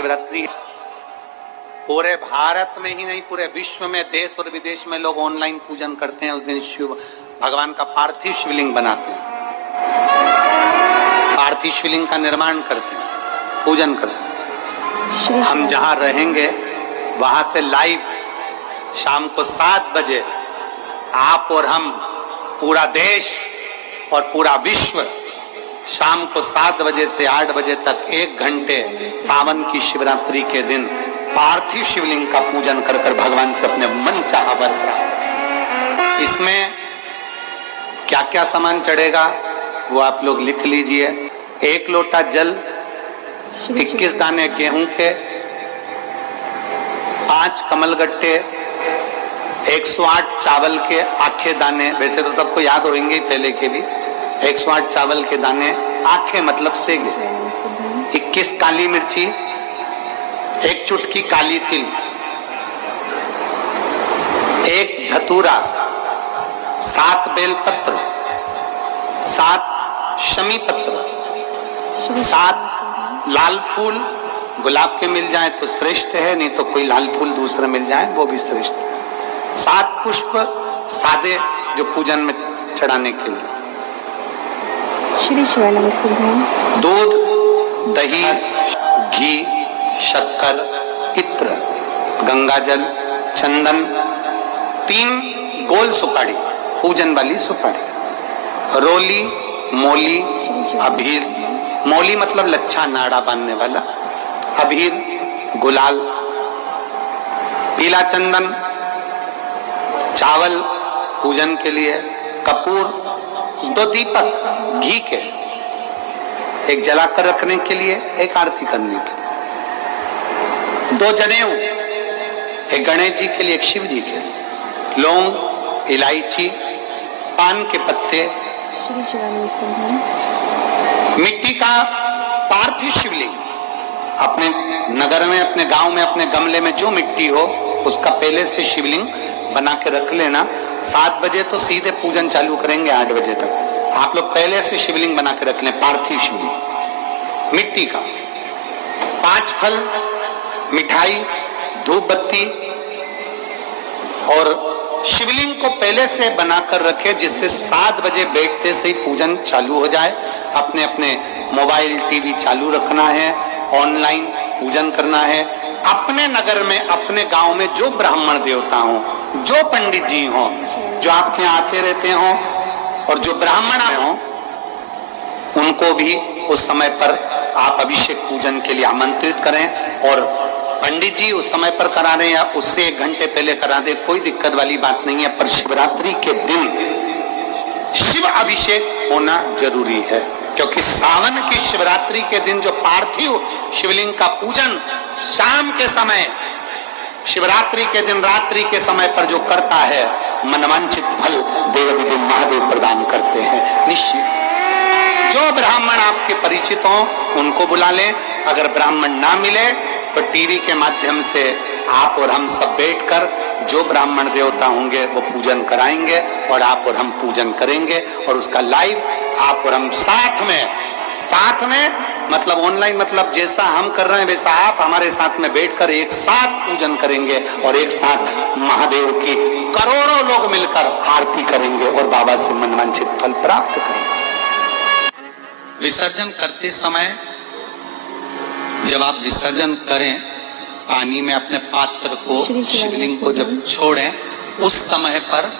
महाशिवरात्रि पूरे भारत में ही नहीं पूरे विश्व में, देश और विदेश में लोग ऑनलाइन पूजन करते हैं। उस दिन शिव भगवान का पार्थिव शिवलिंग बनाते हैं, पार्थिव शिवलिंग का निर्माण करते हैं, पूजन करते हैं। हम जहां रहेंगे वहां से लाइव शाम को 7 बजे आप और हम, पूरा देश और पूरा विश्व शाम को 7 बजे से 8 बजे तक 1 घंटे सावन की शिवरात्रि के दिन पार्थिव शिवलिंग का पूजन कर कर भगवान से अपने मन चाहा वर प्राप्त। इसमें क्या क्या सामान चढ़ेगा वो आप लोग लिख लीजिए। 1 लोटा जल, 21 दाने गेहूं के, 5 कमलगट्टे, 108 चावल के आखे दाने, वैसे तो सबको याद होंगे पहले के भी। 108 चावल के दाने, आखे मतलब सेगे, 21 काली मिर्ची, 1 चुटकी काली तिल, 1 धतूरा, 7 बेलपत्र, 7 शमी पत्र, 7 लाल फूल, गुलाब के मिल जाए तो श्रेष्ठ है, नहीं तो कोई लाल फूल दूसरा मिल जाए वो भी श्रेष्ठ है। 7 पुष्प सादे जो पूजन में चढ़ाने के लिए। श्री शिवाय नमस्ते। दूध, दही, घी, शक्कर, इत्र, गंगाजल, चंदन, 3 गोल सुपारी, पूजन वाली सुपारी, रोली, मोली, अबीर, मोली मतलब लच्छा नाड़ा बांधने वाला, अबीर, गुलाल, पीला चंदन, चावल पूजन के लिए, कपूर, 2 दीपक घी के, 1 जलाकर रखने के लिए, 1 आरती करने के लिए, 2 जनेऊ, 1 गणेश जी के लिए, 1 शिव जी के लिए, लौंग, इलायची, पान के पत्ते, मिट्टी का पार्थिव शिवलिंग। अपने नगर में, अपने गांव में, अपने गमले में जो मिट्टी हो उसका पहले से शिवलिंग बना के रख लेना। 7 बजे तो सीधे पूजन चालू करेंगे, 8 बजे तक आप लोग पहले से शिवलिंग बना के रख लें, पार्थिव शिवलिंग मिट्टी का। 5 फल, मिठाई, धूप बत्ती, और शिवलिंग को पहले से बनाकर रखें जिससे 7 बजे बैठते से ही पूजन चालू हो जाए। अपने अपने मोबाइल, टीवी चालू रखना है, ऑनलाइन पूजन करना है। अपने नगर में, अपने गांव में जो ब्राह्मण देवता हो, जो पंडित जी हो, जो आपके यहाँ आते रहते हो, और जो ब्राह्मण हो, उनको भी उस समय पर आप अभिषेक पूजन के लिए आमंत्रित करें। और पंडित जी उस समय पर करा रहे या उससे 1 घंटे पहले करा दे, कोई दिक्कत वाली बात नहीं है। पर शिवरात्रि के दिन शिव अभिषेक होना जरूरी है, क्योंकि सावन की शिवरात्रि के दिन जो पार्थिव शिवलिंग का पूजन शाम के समय, शिवरात्रि के दिन रात्रि के समय पर जो करता है, मनवांचित फल देव विदेव महादेव प्रदान करते हैं निश्चित। जो ब्राह्मण आपके परिचित हो उनको बुला लें। अगर ब्राह्मण ना मिले तो टीवी के माध्यम से आप और हम सब बैठकर जो ब्राह्मण देवता होंगे वो पूजन कराएंगे, और आप और हम पूजन करेंगे, और उसका लाइव आप और हम साथ में मतलब ऑनलाइन, मतलब जैसा हम कर रहे हैं वैसा आप हमारे साथ में बैठकर एक साथ पूजन करेंगे, और एक साथ महादेव की करोड़ों लोग मिलकर आरती करेंगे और बाबा से मनवांछित फल प्राप्त करेंगे। विसर्जन करते समय जब आप विसर्जन करें, पानी में अपने पात्र को, शिवलिंग को जब छोड़ें, उस समय पर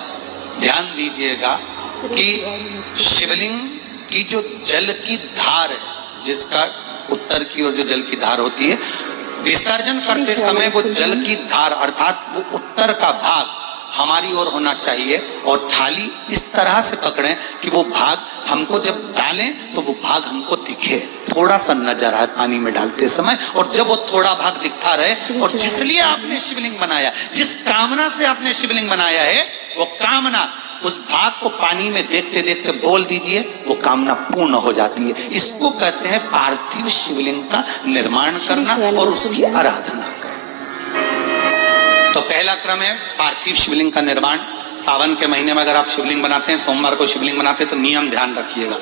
ध्यान दीजिएगा कि शिवलिंग की जो जल की धार है, जिसका उत्तर की ओर जो जल की धार होती है, विसर्जन करते समय वो जल की धार अर्थात वो उत्तर का भाग हमारी ओर होना चाहिए, और थाली इस तरह से पकड़ें कि वो भाग हमको जब डालें तो वो भाग हमको दिखे, थोड़ा सा नजर आए पानी में डालते समय, और जब वो थोड़ा भाग दिखता रहे। और जिसलिए आपने शिवलिंग बनाया, जिस कामना से आपने शिवलिंग बनाया है, वो कामना उस भाग को पानी में देखते देखते बोल दीजिए, वो कामना पूर्ण हो जाती है। इसको कहते हैं पार्थिव शिवलिंग का निर्माण करना और उसकी आराधना करना। तो पहला क्रम है पार्थिव शिवलिंग का निर्माण। सावन के महीने में अगर आप शिवलिंग बनाते हैं, सोमवार को शिवलिंग बनाते हैं, तो नियम ध्यान रखिएगा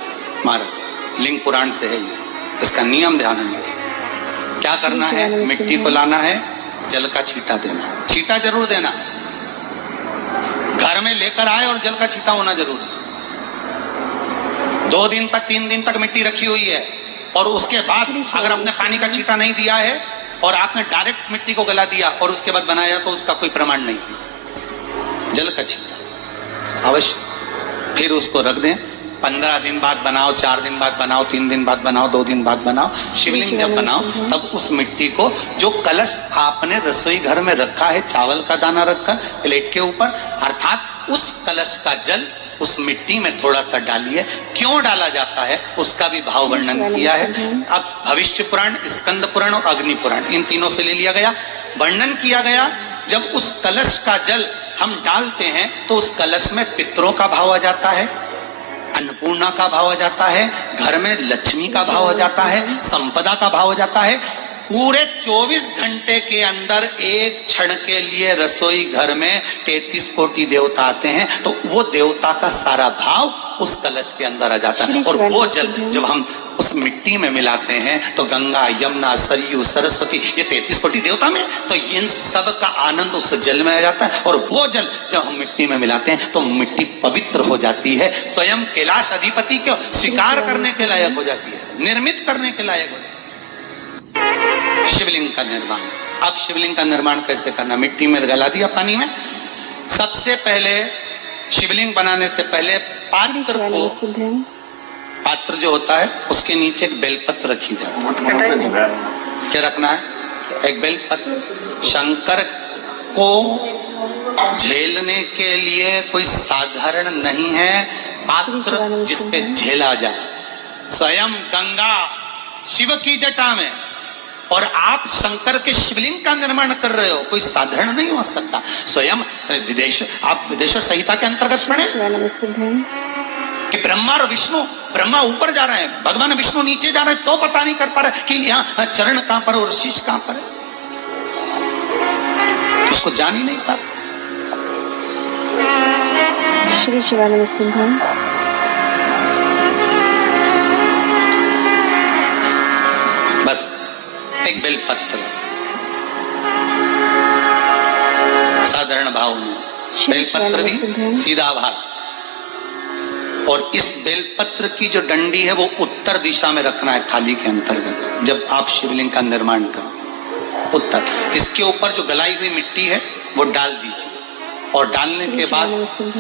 महाराज, लिंग पुराण से है ये, इसका नियम ध्यान रखिए। क्या करना है, मिट्टी को लाना है, जल का छींटा देना, छींटा जरूर देना, घर में लेकर आए और जल का छींटा होना जरूर। 2 दिन तक 3 दिन तक मिट्टी रखी हुई है और उसके बाद अगर आपने पानी का छींटा नहीं दिया है और आपने डायरेक्ट मिट्टी को गला दिया और उसके बाद बनाया तो उसका कोई प्रमाण नहीं। जल का छींटा अवश्य, फिर उसको रख दें। 15 दिन बाद बनाओ, 4 दिन बाद बनाओ, 3 दिन बाद बनाओ, 2 दिन बाद बनाओ। शिवलिंग जब बनाओ तब उस मिट्टी को, जो कलश आपने रसोई घर में रखा है, चावल का दाना रखकर प्लेट के ऊपर, अर्थात उस कलश का जल उस मिट्टी में थोड़ा सा डालिए। क्यों डाला जाता है उसका भी भाव वर्णन किया है। अब भविष्य पुराण, स्कंद पुराण और अग्नि पुराण, इन तीनों से ले लिया गया। वर्णन किया गया, जब उस कलश का जल हम डालते हैं तो उस कलश में पितरों का भाव आ जाता है, अन्नपूर्णा का भाव आ जाता है, घर में लक्ष्मी का भाव आ जाता है, संपदा का भाव आ जाता है। पूरे 24 घंटे के अंदर एक क्षण के लिए रसोई घर में 33 कोटि देवता आते हैं, तो वो देवता का सारा भाव उस कलश के अंदर आ जाता है। और वो जल जब हम उस मिट्टी में मिलाते हैं तो गंगा, यमुना, सरयू, सरस्वती, ये 33 कोटि देवता में, तो इन सब का आनंद उस जल में आ जाता है। और वो जल जब हम मिट्टी में मिलाते हैं तो मिट्टी पवित्र हो जाती है, स्वयं कैलाश अधिपति को स्वीकार करने के लायक हो जाती है, निर्मित करने के लायक हो जाती है। शिवलिंग का निर्माण। अब शिवलिंग का निर्माण कैसे करना? मिट्टी में गला दिया पानी में। सबसे पहले शिवलिंग बनाने से पहले पात्र जो होता है उसके नीचे एक बेलपत्र रखी जाती है। क्या रखना है? एक बेलपत्र। शंकर को झेलने के लिए कोई साधारण नहीं है पात्र जिसपे झेला जाए। स्वयं गंगा शिव की जटा में, और आप शंकर के शिवलिंग का निर्माण कर रहे हो, कोई साधारण नहीं हो सकता। स्वयं आप विदेश्वर संहिता के अंतर्गत पढ़े कि ब्रह्मा और विष्णु, ब्रह्मा ऊपर जा रहे हैं, भगवान विष्णु नीचे जा रहे हैं, तो पता नहीं कर पा रहे कि यहाँ चरण कहां पर और शीश कहां पर है, उसको जान ही नहीं पा रहे। श्री शिवानमस्ते। बस एक बेलपत्र साधारण भाव में, बेलपत्र भी सीधा भाग, और इस बेलपत्र की जो डंडी है वो उत्तर दिशा में रखना है थाली के अंतर्गत। जब आप शिवलिंग का निर्माण करो उत्तर, इसके ऊपर जो गलाई हुई मिट्टी है वो डाल दीजिए, और डालने के बाद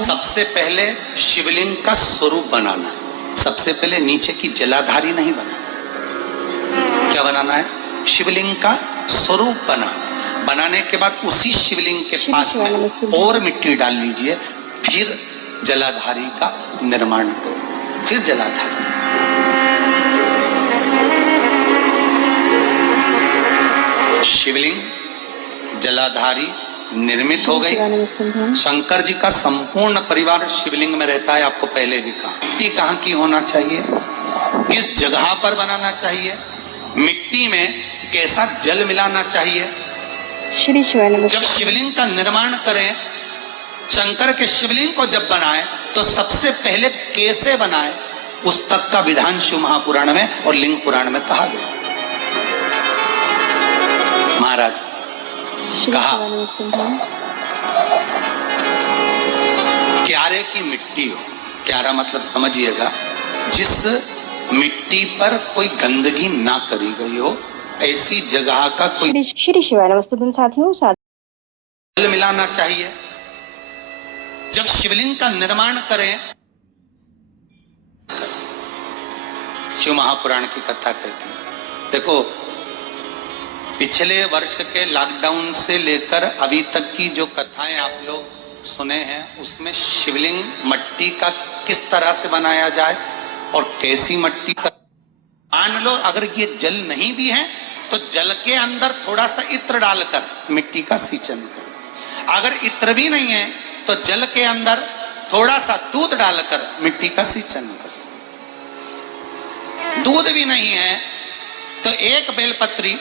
सबसे पहले शिवलिंग का स्वरूप बनाना है। सबसे पहले नीचे की जलाधारी नहीं बनाना। क्या बनाना है? शिवलिंग का स्वरूप बनाना। बनाने के बाद उसी शिवलिंग के पास में और मिट्टी डाल लीजिए, फिर जलाधारी का निर्माण करो, फिर जलाधारी। शिवलिंग, जलाधारी निर्मित हो गई। शंकर जी का संपूर्ण परिवार शिवलिंग में रहता है, आपको पहले भी कहा। मिट्टी कहाँ की होना चाहिए, किस जगह पर बनाना चाहिए, मिट्टी में कैसा जल मिलाना चाहिए। श्री शिवानमस्ते। जब शिवलिंग का निर्माण करें, शंकर के शिवलिंग को जब बनाए तो सबसे पहले कैसे बनाए, उस तक का विधान शिव महापुराण में और लिंग पुराण में कहा गया। महाराज कहा क्यारे की मिट्टी हो, क्यारा मतलब समझिएगा जिस मिट्टी पर कोई गंदगी ना करी गई हो, ऐसी जगह का कोई श्री शिवानमस्ते साथियों। जल मिलाना चाहिए। जब शिवलिंग का निर्माण करें, शिव महापुराण की कथा कहती है। देखो, पिछले वर्ष के लॉकडाउन से लेकर अभी तक की जो कथाएं आप लोग सुने हैं, उसमें शिवलिंग मट्टी का किस तरह से बनाया जाए और कैसी मट्टी का, मान लो अगर ये जल नहीं भी है तो जल के अंदर थोड़ा सा इत्र डालकर मिट्टी का सींचन करो। अगर इत्र भी नहीं है तो जल के अंदर थोड़ा सा दूध डालकर मिट्टी का सींचन करो। दूध भी नहीं है तो एक बेलपत्री